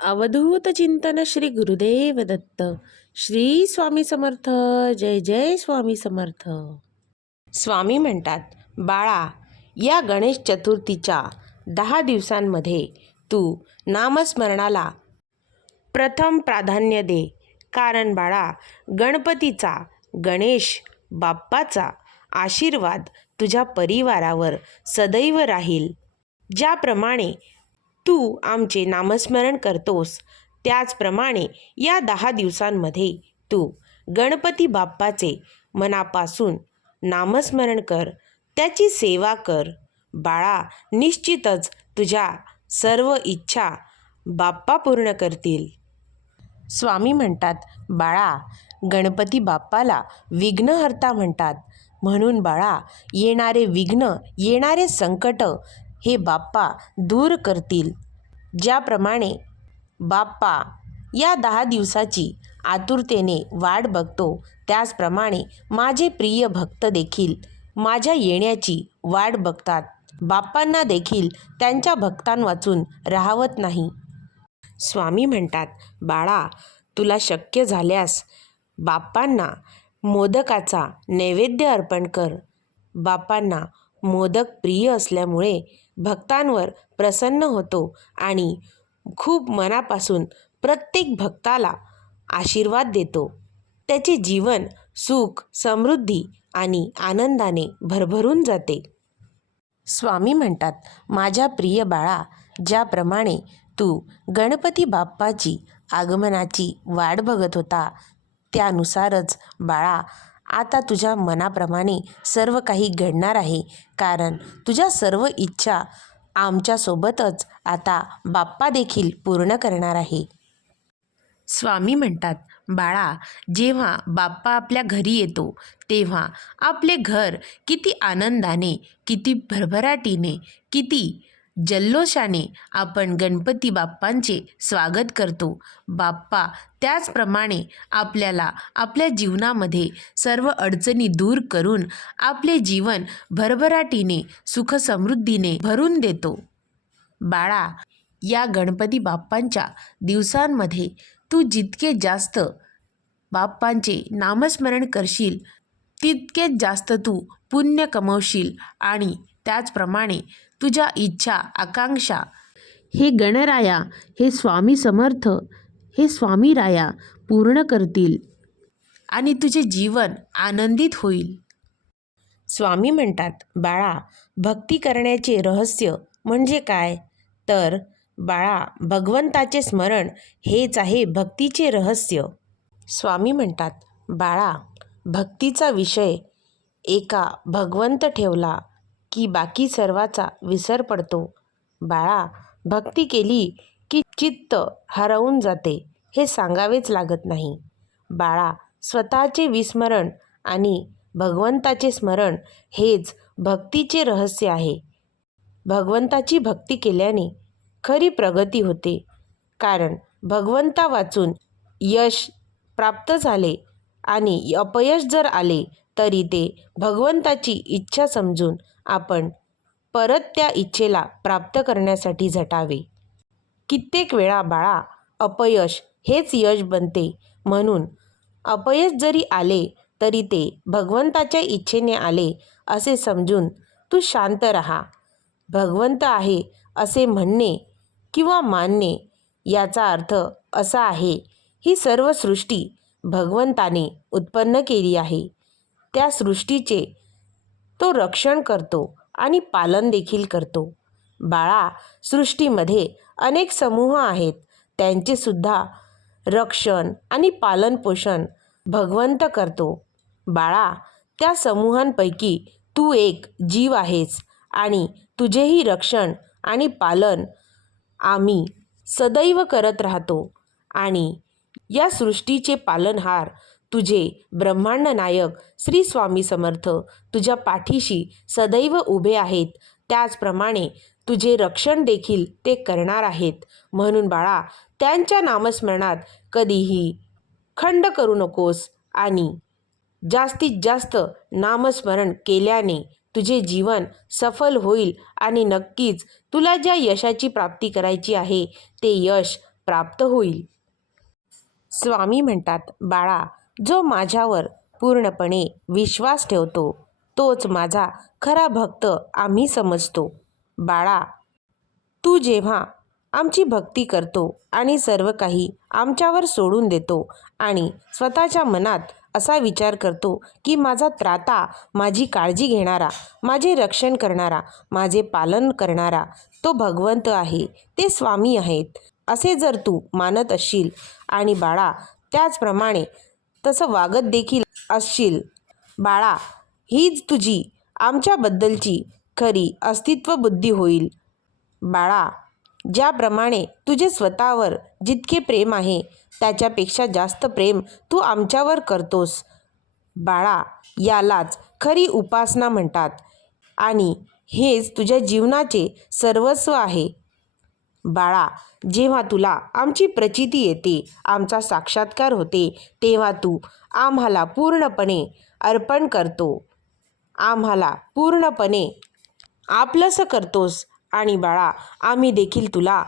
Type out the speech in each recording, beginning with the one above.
अवधूत चिंतन श्री गुरुदेव दत्त. श्री स्वामी समर्थ. जय जय स्वामी समर्थ. स्वामी म्हणतात, बाळा, या गणेश चतुर्थीच्या 10 दिवसांमध्ये तू नामस्मरणाला प्रथम प्राधान्य दे. कारण बाळा, गणपतीचा, गणेश बाप्पाचा आशीर्वाद तुझ्या परिवारावर सदैव राहील. ज्याप्रमाणे तू आमचे नामस्मरण करतोस, त्याचप्रमाणे या 10 दिवसांमध्ये तू गणपती बाप्पाचे मनापासून नामस्मरण कर, त्याची सेवा कर. बाळा, निश्चितच तुझ्या सर्व इच्छा बाप्पा पूर्ण करतील. स्वामी म्हणतात, बाळा, गणपती बाप्पाला विघ्नहर्ता म्हणतात. म्हणून बाळा, येणारे विघ्न, येणारे संकट हे बाप्पा दूर करतील. ज्याप्रमाणे बाप्पा या 10 दिवसाची आतुरतेने वाट बघतो, त्याचप्रमाणे माझे प्रिय भक्त देखील माझ्या येण्याची वाट बघतात. बाप्पांना देखील त्यांच्या भक्तांवाचून राहवत नाही. स्वामी म्हणतात, बाळा, तुला शक्य झाल्यास बाप्पांना मोदकाचा नैवेद्य अर्पण कर. बाप्पांना मोदक प्रिय असल्यामुळे भक्तांवर प्रसन्न होतो आणि खूप मनापासून प्रत्येक भक्ताला आशीर्वाद देतो. त्याचे जीवन सुख, समृद्धी आणि आनंदाने भरभरून जाते. स्वामी म्हणतात, माझ्या प्रिय बाळा, ज्याप्रमाणे तू गणपती बाप्पाची आगमनाची वाट बघत होता, त्यानुसारच बाळा, आता तुझ्या मनाप्रमाणे सर्व काही घडणार आहे. कारण तुझ्या सर्व इच्छा आमच्यासोबतच आता बाप्पा देखील पूर्ण करणार आहे. स्वामी म्हणतात, बाळा, जेव्हा बाप्पा आपल्या घरी येतो, तेव्हा आपले घर किती आनंदाने, किती भरभराटीने, किती जल्लोषाने आपण गणपती बाप्पांचे स्वागत करतो. बाप्पा त्याचप्रमाणे आपल्याला आपल्या जीवनामध्ये सर्व अडचणी दूर करून आपले जीवन भरभराटीने, सुखसमृद्धीने भरून देतो. बाळा, या गणपती बाप्पांच्या दिवसांमध्ये तू जितके जास्त बाप्पांचे नामस्मरण करशील, तितकेच जास्त तू पुण्य कमवशील आणि त्याचप्रमाणे तुझ्या इच्छा, आकांक्षा हे गणराया, हे स्वामी समर्थ, हे स्वामी राया पूर्ण करतील आणि तुझे जीवन आनंदित होईल. स्वामी म्हणतात, बाळा, भक्ती करण्याचे रहस्य म्हणजे काय? तर बाळा, भगवंताचे स्मरण हेच आहे भक्तीचे रहस्य. स्वामी म्हणतात, बाळा, भक्तीचा विषय एका भगवंत ठेवला की बाकी सर्वाचा विसर पडतो. बाळा, भक्ती केली की चित्त हरवून जाते, हे सांगावेच लागत नाही. बाळा, स्वतःचे विस्मरण आणि भगवंताचे स्मरण हेच भक्तीचे रहस्य आहे. भगवंताची भक्ती केल्याने खरी प्रगती होते. कारण भगवंता वाचून यश प्राप्त झाले आणि अपयश जर आले तरी ते भगवंताची इच्छा समजून आपण परत त्या इच्छेला प्राप्त करण्यासाठी झटावे. कित्येक वेळा बाळा, अपयश हेच यश बनते. म्हणून अपयश जरी आले तरी ते भगवंताच्या इच्छेने आले असे समजून तू शांत राहा. भगवंत आहे असे म्हणणे किंवा मानणे याचा अर्थ असा आहे, ही सर्व सृष्टी भगवंताने उत्पन्न केली आहे. त्या सृष्टीचे तो रक्षण करतो आणि पालन देखील करतो. बाळा, सृष्टीमध्ये अनेक समूह आहेत, त्यांचे सुद्धा रक्षण आणि पालनपोषण भगवंत करतो. बाळा, त्या समूहांपैकी तू एक जीव आहेस आणि तुझेही रक्षण आणि पालन आम्ही सदैव करत राहतो. आणि या सृष्टीचे पालनहार तुझे ब्रह्मांड नायक श्री स्वामी समर्थ तुझ्या पाठीशी सदैव उभे आहेत. त्याचप्रमाणे तुझे रक्षण देखील ते करणार आहेत. म्हणून बाळा, त्यांच्या नामस्मरणात कधीही खंड करू नकोस आणि जास्तीत जास्त नामस्मरण केल्याने तुझे जीवन सफल होईल आणि नक्कीच तुला ज्या यशाची प्राप्ती करायची आहे, ते यश प्राप्त होईल. स्वामी म्हणतात, बाळा, जो माझ्यावर पूर्णपणे विश्वास ठेवतो तोच माझा खरा भक्त आम्ही समजतो. बाळा, तू जेव्हा आमची भक्ती करतो आणि सर्व काही आमच्यावर सोडून देतो आणि स्वतःच्या मनात असा विचार करतो की माझा त्राता, माझी काळजी घेणारा, माझे रक्षण करणारा, माझे पालन करणारा तो भगवंत आहे, ते स्वामी आहेत, असे जर तू मानत असशील आणि बाळा त्याचप्रमाणे तसं वागत देखील असशील, बाळा, हीच तुझी आमच्याबद्दलची खरी अस्तित्व बुद्धी होईल. बाळा, ज्याप्रमाणे तुझे स्वतःवर जितके प्रेम आहे त्याच्यापेक्षा जास्त प्रेम तू आमच्यावर करतोस, बाळा, यालाच खरी उपासना म्हणतात आणि हेच तुझ्या जीवनाचे सर्वस्व आहे. बाळा, जेव्हा तुला आमची प्रचिती येते, आमचा साक्षात्कार होते, तेव्हा तू आम्हाला पूर्णपणे अर्पण करतो, आम्हाला पूर्णपणे आपलंसं करतोस आणि बाळा, आम्ही देखील तुला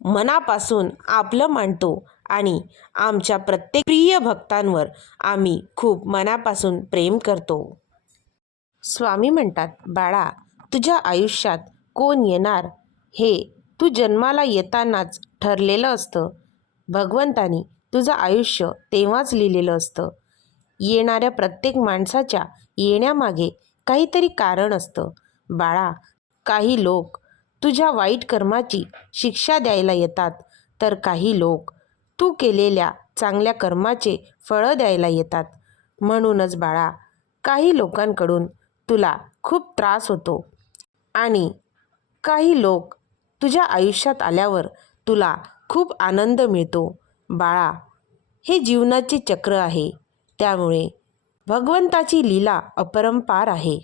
मनापासून आपलं मानतो आणि आमच्या प्रत्येक प्रिय भक्तांवर आम्ही खूप मनापासून प्रेम करतो. स्वामी म्हणतात, बाळा, तुझ्या आयुष्यात कोण येणार हे तू जन्माला येतानाच ठरलेलं असतं. भगवंतानी तुझं आयुष्य तेव्हाच लिहिलेलं असतं. येणाऱ्या प्रत्येक माणसाच्या येण्यामागे काहीतरी कारण असतं. बाळा, काही लोक तुझ्या वाईट कर्माची शिक्षा द्यायला येतात, तर काही लोक तू केलेल्या चांगल्या कर्माचे फळं द्यायला येतात. म्हणूनच बाळा, काही लोकांकडून तुला खूप त्रास होतो आणि काही लोक तुझ्या आयुष्यात आल्यावर तुला खूप आनंद मिळतो. बाळा, हे जीवनाचे चक्र आहे, त्यामुळे भगवंताची लीला अपरंपार आहे.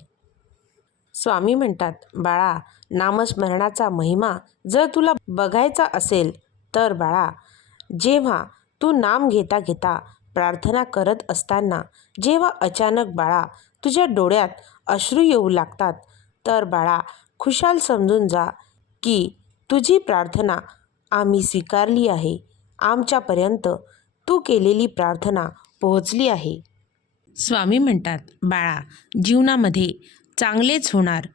स्वामी म्हणतात, बाळा, नामस्मरणाचा महिमा जर तुला बघायचा असेल तर बाळा, जेव्हा तू नाम घेता घेता प्रार्थना करत असताना जेव्हा अचानक बाळा तुझ्या डोळ्यात अश्रू येऊ लागतात, तर बाळा खुशाल समजून जा की तुझी प्रार्थना आम्ही स्वीकारली आहे. आमच्यापर्यंत तू केलेली प्रार्थना पोहोचली आहे. स्वामी म्हणतात, बाळा, जीवनामध्ये चांगलेच होणार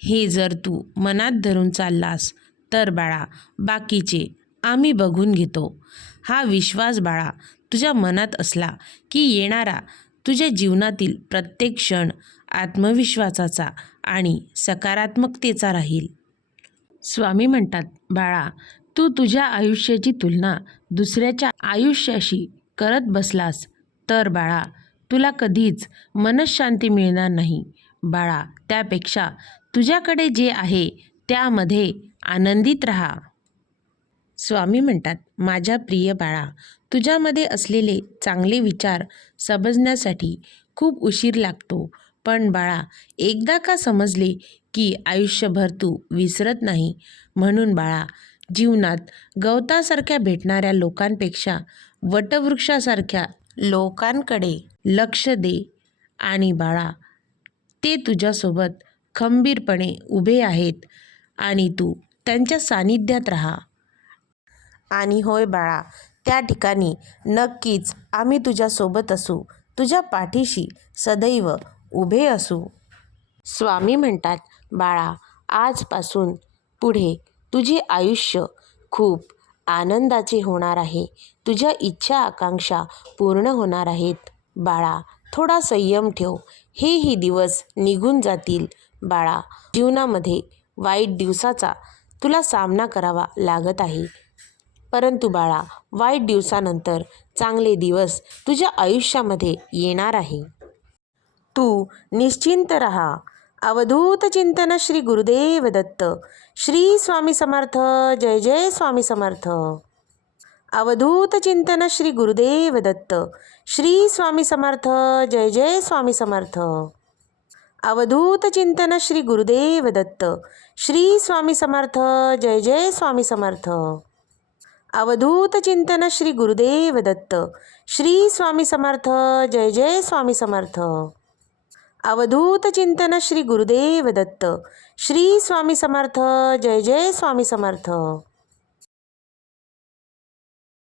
हे जर तू मनात धरून चाललास तर बाळा बाकीचे आम्ही बघून घेतो. हा विश्वास बाळा तुझ्या मनात असला की येणारा तुझ्या जीवनातील प्रत्येक क्षण आत्मविश्वासाचा आणि सकारात्मकतेचा राहील. स्वामी म्हणतात, बाळा, तू तुझ्या आयुष्याची तुलना दुसऱ्याच्या आयुष्याशी करत बसलास तर बाळा तुला कधीच मनःशांती मिळणार नाही. बाळा, त्यापेक्षा तुझ्याकडे जे आहे त्यामध्ये आनंदित राहा. स्वामी म्हणतात, माझ्या प्रिय बाळा, तुझ्यामध्ये असलेले चांगले विचार समजण्यासाठी खूप उशीर लागतो, पण बाळा एकदा का समजले की आयुष्यभर तू विसरत नाही. म्हणून बाळा, जीवनात गवतासारख्या भेटणाऱ्या लोकांपेक्षा वटवृक्षासारख्या लोकांकडे लक्ष दे आणि बाळा ते तुझ्यासोबत खंबीरपणे उभे आहेत आणि तू त्यांच्या सानिध्यात राहा. आणि होय बाळा, त्या ठिकाणी नक्कीच आम्ही तुझ्यासोबत असू, तुझ्या पाठीशी सदैव उभे असू. स्वामी म्हणतात, बाळा, आजपासून पुढे तुझे आयुष्य खूप आनंदाचे होणार आहे. तुझ्या इच्छा आकांक्षा पूर्ण होणार आहेत. बाळा, थोडा संयम ठेव, हेही दिवस निघून जातील. बाळा, जीवनामध्ये वाईट दिवसाचा तुला सामना करावा लागत आहे, परंतु बाळा वाईट दिवसानंतर चांगले दिवस तुझ्या आयुष्यामध्ये येणार आहे. तू निश्चिंत राहा. अवधूत चिंतन श्री गुरुदेव दत्त. श्री स्वामी समर्थ. जय जय स्वामी समर्थ. अवधूत चिंतन श्री गुरुदेव दत्त. श्री स्वामी समर्थ. जय जय स्वामी समर्थ. अवधूत चिंतन श्री गुरुदेव दत्त. श्री स्वामी समर्थ. जय जय स्वामी समर्थ. अवधूत चिंतन श्री गुरुदेव दत्त. श्री स्वामी समर्थ. जय जय स्वामी समर्थ. अवधूत चिंतन श्री गुरुदेव दत्त. श्री स्वामी समर्थ. जय जय स्वामी समर्थ.